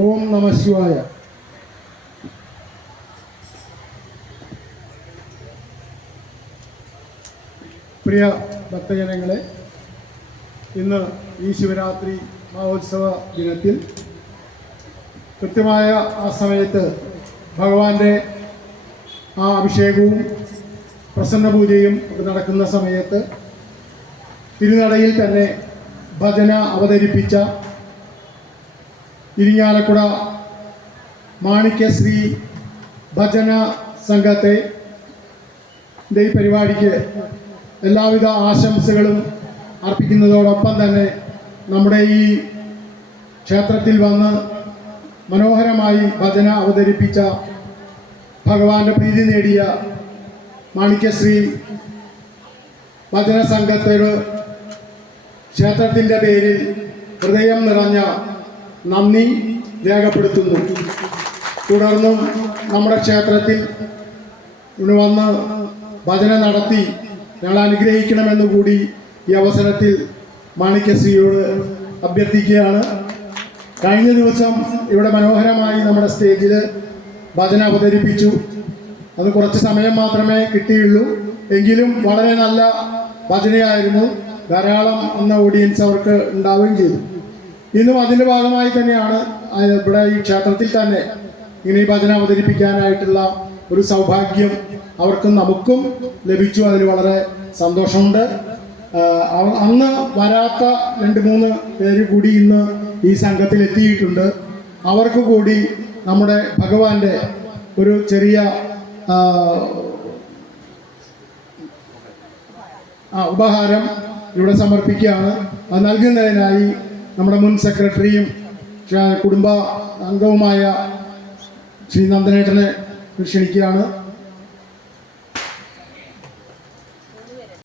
ഓം നമ ശിവായ. പ്രിയ ഭക്തജനങ്ങളെ, ഇന്ന് ഈ ശിവരാത്രി മഹോത്സവ ദിനത്തിൽ കൃത്യമായ ആ സമയത്ത് ഭഗവാന്റെ ആ അഭിഷേകവും പ്രസന്ന പൂജയും നടക്കുന്ന സമയത്ത് തിരുനടയിൽ തന്നെ ഭജന അവതരിപ്പിച്ച ഇരിങ്ങാലക്കുട മാണിക്യശ്രീ ഭജന സംഘത്തെ ഈ പരിപാടിക്ക് എല്ലാവിധ ആശംസകളും അർപ്പിക്കുന്നതോടൊപ്പം തന്നെ നമ്മുടെ ഈ ക്ഷേത്രത്തിൽ വന്ന് മനോഹരമായി ഭജന അവതരിപ്പിച്ച ഭഗവാന്റെ പ്രീതി നേടിയ മാണിക്യശ്രീ ഭജന സംഘത്തോട് ക്ഷേത്രത്തിൻ്റെ പേരിൽ ഹൃദയം നിറഞ്ഞ നന്ദി രേഖപ്പെടുത്തുന്നു. തുടർന്നും നമ്മുടെ ക്ഷേത്രത്തിൽ വന്ന് ഭജന നടത്തി ഞങ്ങൾ അനുഗ്രഹിക്കണമെന്നുകൂടി ഈ അവസരത്തിൽ മാണിക്യശ്രീയോട് അഭ്യർത്ഥിക്കുകയാണ്. കഴിഞ്ഞ ദിവസം ഇവിടെ മനോഹരമായി നമ്മുടെ സ്റ്റേജിൽ ഭജന അവതരിപ്പിച്ചു. അത് കുറച്ച് സമയം മാത്രമേ കിട്ടിയുള്ളൂ, എങ്കിലും വളരെ നല്ല ഭജനയായിരുന്നു. ധാരാളം അന്ന് ഓഡിയൻസ് അവർക്ക് ഉണ്ടാവുകയും ചെയ്തു. ഇന്നും അതിൻ്റെ ഭാഗമായി തന്നെയാണ് ഇവിടെ ഈ ക്ഷേത്രത്തിൽ തന്നെ ഇങ്ങനെ ഈ ഭജന അവതരിപ്പിക്കാനായിട്ടുള്ള ഒരു സൗഭാഗ്യം അവർക്കും നമുക്കും ലഭിച്ചു. അതിൽ വളരെ സന്തോഷമുണ്ട്. അന്ന് വരാത്ത 2-3 പേര് കൂടി ഇന്ന് ഈ സംഘത്തിൽ എത്തിയിട്ടുണ്ട്. അവർക്ക് കൂടി നമ്മുടെ ഭഗവാന്റെ ഒരു ചെറിയ ഉപഹാരം ഇവിടെ സമർപ്പിക്കുകയാണ്. അത് നൽകുന്നതിനായി നമ്മുടെ മുൻ സെക്രട്ടറിയും കുടുംബ അംഗവുമായ ശ്രീ നന്ദനേട്ടനെ ക്ഷണിക്കുകയാണ്.